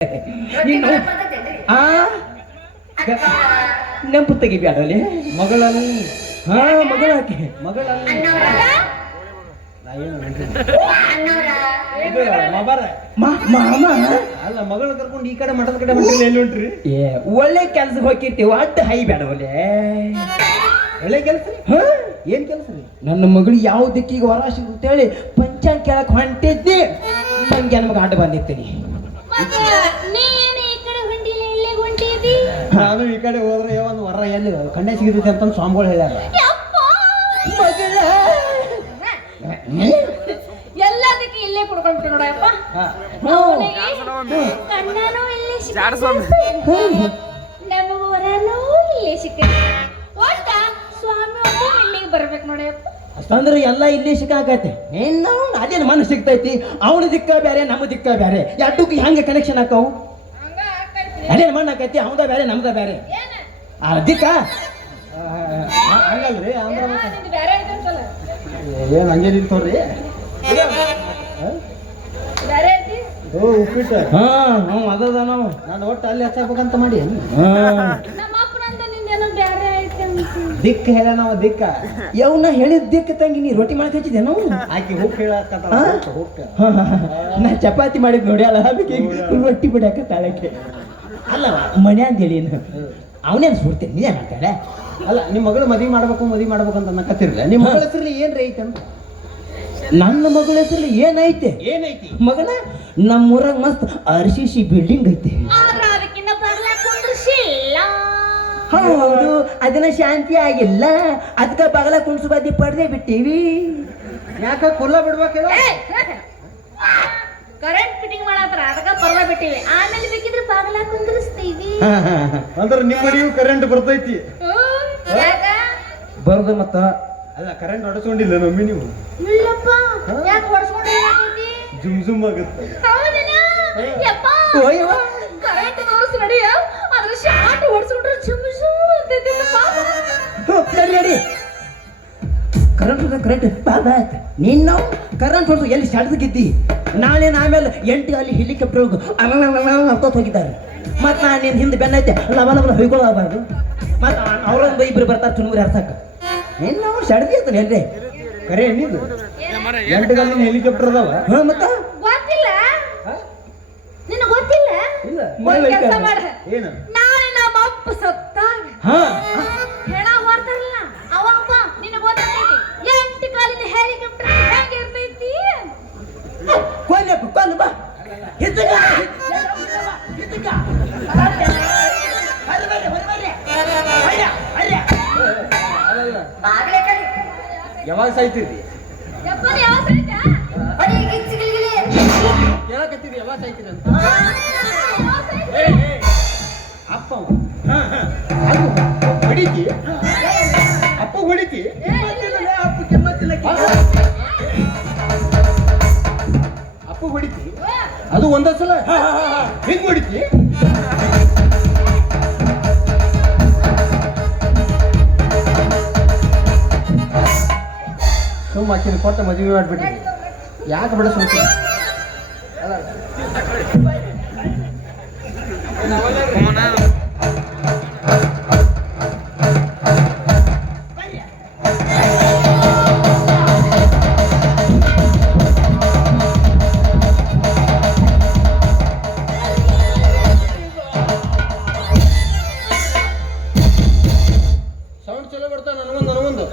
ನೀನು ಆ ನೆಂಪು ತೆಗಿಬ್ಯಾಡಲ್ಲಿ ಮಗಳಲ್ಲಿ ಹಾ ಮಗಳಾಕೆ ಮಗಳಲ್ಲಿ ಮಾಮ ಅಲ್ಲ ಮಗಳು ಕರ್ಕೊಂಡು ಈ ಕಡೆ ಮಠದ ಕಡೆ ಹೊಂಟ್ರಿ ಎಲ್ಲಿ ಹೊಂಟ್ರಿ? ಏ ಒಳ್ಳೆ ಕೆಲ್ಸಕ್ಕೆ ಹೋಗಿರ್ತೀವಿ ಅಡ್ಡ ಹೈ ಬೇಡ ಒಳ್ಳೆ ಒಳ್ಳೆ ಕೆಲಸ ರೀ. ಹಾ ಏನ್ ಕೆಲಸ ರೀ? ನನ್ನ ಮಗಳು ಯಾವ ದಿಕ್ಕಿಗೆ ಹೊರ ಅಂತೇಳಿ ಪಂಚಾಂಗ ಕೇಳಕ್ ಹೊಂಟಿದ್ದಿ ನಂಗೆ ನಮಗೆ ಅಡ್ಡ ಬಂದಿರ್ತೀನಿ. ನಾನು ಈ ಕಡೆ ಹೋದ್ರೆ ಒಂದು ವರ ಎಲ್ಲಿ ಕಣ್ಣೆ ಸಿಗಿರುತ್ತೆ ಅಂತ ಸ್ವಾಮಿಗಳು ಹೇಳ್ಯಾರ. ಮಗಳ ಎಲ್ಲದಕ್ಕೆ ಇಲ್ಲೇ ಕುಡ್ಕೊಂಡ್ಬಿಟ್ಟು ನೋಡಪ್ಪ. ಕಣ್ಣನೂ ಇಲ್ಲೇ ನಮಗ ವರನೂ ಇಲ್ಲೇ ಸಿಕ್ಕ ಒಟ್ಟ ಸ್ವಾಮಿ ಒಬ್ಬ ಇಲ್ಲಿಗೆ ಬರ್ಬೇಕು ನೋಡಪ್ಪ. ಅಂದ್ರೆ ಎಲ್ಲ ಇಲ್ಲಿ ಸಿಕ್ಕಾಕೈತೆ ನಾವು ಅದೇನು ಮನ ಸಿಗ್ತೈತಿ. ಅವನ ದಿಕ್ಕ ಬೇರೆ ನಮ್ಮ ದಿಕ್ಕ ಬೇರೆ ಎರಡಕ್ಕೂ ಹೆಂಗೆ ಕನೆಕ್ಷನ್ ಹಾಕವು? ಅದೇನು ಮಣ್ಣು ಆಕೈತಿ ಅವದ ಬೇರೆ ನಮ್ದ ಬೇರೆ ದಿಕ್ಕ ಹಂಗಲ್ರಿ ಅಂದ್ರ ಬೇರೆ ಐತಂತಲ್ಲ ಏನ್ ಹಂಗೆ ನಿಲ್ತವ್ರಿ? ಬೇರೆ ಐತಿ. ಓ ಉಪ್ಪಿಟ್ಟ ಹಾ ನಾವು ಅದದ ನಾವು ನಾನು ಒಟ್ಟು ಅಲ್ಲಿ ಹಚ್ಚಬೇಕಂತ ಮಾಡಿ ನಮ್ಮ ಅಪ್ಪನಂದ ನಿಂದೇನೋ ಬೇರೆ ಐತಿ ಅಂತ ದಿಕ್ಕ ಹೇಳ ನಾವು ದಿಕ್ಕ ಯವ್ನ ಹೇಳಿದ ದಿಕ್ಕ ತಂಗಿ ನೀ ರೊಟ್ಟಿ ಮಾಡಕ್ ಹಚ್ಚಿದೆ ನಾವು ಆಕಿ ಹೋಗ್ ಹೇಳಕತ್ತ ಹೋಗ್ತ ನಾ ಚಪಾತಿ ಮಾಡಿದ್ ನೋಡಿ ಅಲ್ಲ ಅದಕ್ಕೆ ರೊಟ್ಟಿ ಬಿಡಾಕ ತಾಳಕ್ಕೆ ಅಲ್ಲ ಮನೆ ಅಂತೇಳಿ ಅವನೇನು ಸುಡ್ತೇನೆ ನೀನೇ ಮಾಡ್ತಾಳೆ. ಅಲ್ಲ ನಿಮ್ಮ ಮಗಳು ಮದುವೆ ಮಾಡ್ಬೇಕು ಅಂತ ಅನ್ನಕತ್ತಿರ್ಲ ನಿಮ್ಮ ಮಗಳ ಹೆಸರಲ್ಲಿ ಏನ್ರಿ ಐತೆ ಅಂತ? ನನ್ನ ಮಗಳ ಹೆಸರಲ್ಲಿ ಏನೈತೆ? ಏನೈತಿ ಮಗನ ನಮ್ಮೂರಾಗ ಮಸ್ತ್ RCC ಬಿಲ್ಡಿಂಗ್ ಐತೆ. ಅದಕ್ಕಿನ್ನ ಬರ್ಲಾ ಕುಂದ್ರಿಸಿಲ್ಲ. ಹೌದು ಅದನ್ನ ಶಾಂತಿ ಆಗಿಲ್ಲ ಅದಕ್ಕೆ ಬಗಲ ಕುಣ್ಸು ಬದಿ ಪಡೆದೇ ಬಿಟ್ಟೀವಿ. ಯಾಕ ಕುಲ್ಲ ಬಿಡ್ಬೇಕಿಲ್ಲ? ಕರೆಂಟ್ ಫಿಟ್ಟಿಂಗ್ ಮಾಡತ್ರ ಅದಕ್ಕ ಪರ್ವ ಬಿಟ್ಟಿವಿ. ಆಮೇಲೆ ಬೇಕಿದ್ರೆ ಬಾಗಲ ಕುಂದ್ರಿಸ್ತೀವಿ. ಅಂದ್ರೆ ನಿಮ್ಮ ಮನೆಯೂ ಕರೆಂಟ್ ಬರ್ತೈತಿ? ಯಾಕ ಬರೋದು ಮತ್ತ ಅಲ್ಲ ಕರೆಂಟ್ ಹೊಡೆಸ್ಕೊಂಡಿಲ್ಲ ನಮ್ಮಿ ನೀವು? ಇಲ್ಲಪ್ಪ ಯಾಕೆ ಹೊಡ್ಸ್ಕೊಂಡ್ರೆ ಏನಾಗೈತಿ? ಜುಮ್ ಆಗುತ್ತೆ. ಹೌದೇನ? ಯಪ್ಪ ಕರೆಂಟ್ ತೋರಿಸ್ ನಡಿಯ ಅದ್ರ ಶಾಟ್ ಹೊಡ್ಸ್ಕೊಂಡ್ರೆ ಜುಮ್ ಅಂತೈತಿ ಪಾಪ. ನಡಿ ಕರೆಂಟ್ ಬಾಬಾ ನೀನು ಕರೆಂಟ್ ಹೊಡೆದು ಎಲ್ಲಿ ಸಡ್ದಿದ್ದಿ ನಾಳೆ ಆಮೇಲೆ 8 ಅಲ್ಲಿ ಹೆಲಿಕಾಪ್ಟರ್ ಅರ್ಕೋತ್ ಹೋಗಿದ್ದಾರೆ. ಮತ್ತು ನಾನು ನಿನ್ನ ಹಿಂದೆ ಬೆನ್ನೈತೆ ಲವ ಹೊಯ್ಕೊಳ್ಳಬಾರ್ದು. ಮತ್ತು ಅವ್ರೊಂದು ಇಬ್ಬರು ಬರ್ತಾರೆ ಚುನುಗುರಿ ಹರ್ಸಕ್ಕೆ ಏನು ಅವ್ರು ಸಡ್ದಿ ಅಂತಾನೆ ಎಲ್ರಿ ಕರೆ ಎಣ್ಣಿದ್ದು 8 ಗಂಟೆ ಹೆಲಿಕಾಪ್ಟರ್ ಅದಾವ? ಹಾಂ ಮತ್ತು ಗೊತ್ತಿಲ್ಲ ನಿನ್ನ ಗೊತ್ತಿಲ್ಲ? ಇಲ್ಲ ಒಂದ್ ಕೆಲ್ಸ ಮಾಡ ಏನು? ನಾಳೆ ನಮ್ಮ ಅಪ್ಪ ಸತ್ತಾಗ ಹಾಂ ಹೆಣ ಹೊರ್ತಾರಲ್ಲ ಅವಾಗ ನಿನ್ನ ಗೊತ್ತೈತಿ 8 ಕಾಲಿನ ಹೆಲಿಕಾಪ್ಟರ್ ಹೆಂಗ ಇರ್ತೈತಿ. ಕೊಲ್ಲು ಬಾ ಹಿದ್ದಗ ಯಾವಾಗ ಸಾಯ್ತಿರ್ರಿ? ಯಪ್ಪ ಯಾವ ಸೈತ ಕೇಳಕತ್ತೀರಿ ಯಾವಾಗ ಸಾಯ್ತಿರಿ ಅಂತ? ಅಪ್ಪ ಹೊಡಿತಿ ಅಪ್ಪ ಹೊಡಿತಿ ಅಪ್ಪ ಹೊಡಿತಿ ಅದು ಒಂದ ಸಲ ಹೆಂಗ್ ಹೊಡಿತಿ? ಸುಮ್ಮ ಆಕಿನ ಕೊಟ್ಟ ಮದುವೆ ಮಾಡ್ಬಿಟ್ರಿ ಯಾಕೆ ಬಿಡ ಸುಮ್ಕೆ ಸೌಂಡ್ ಚಲೋ ಬರ್ತಾವ ನನಗೊಂದು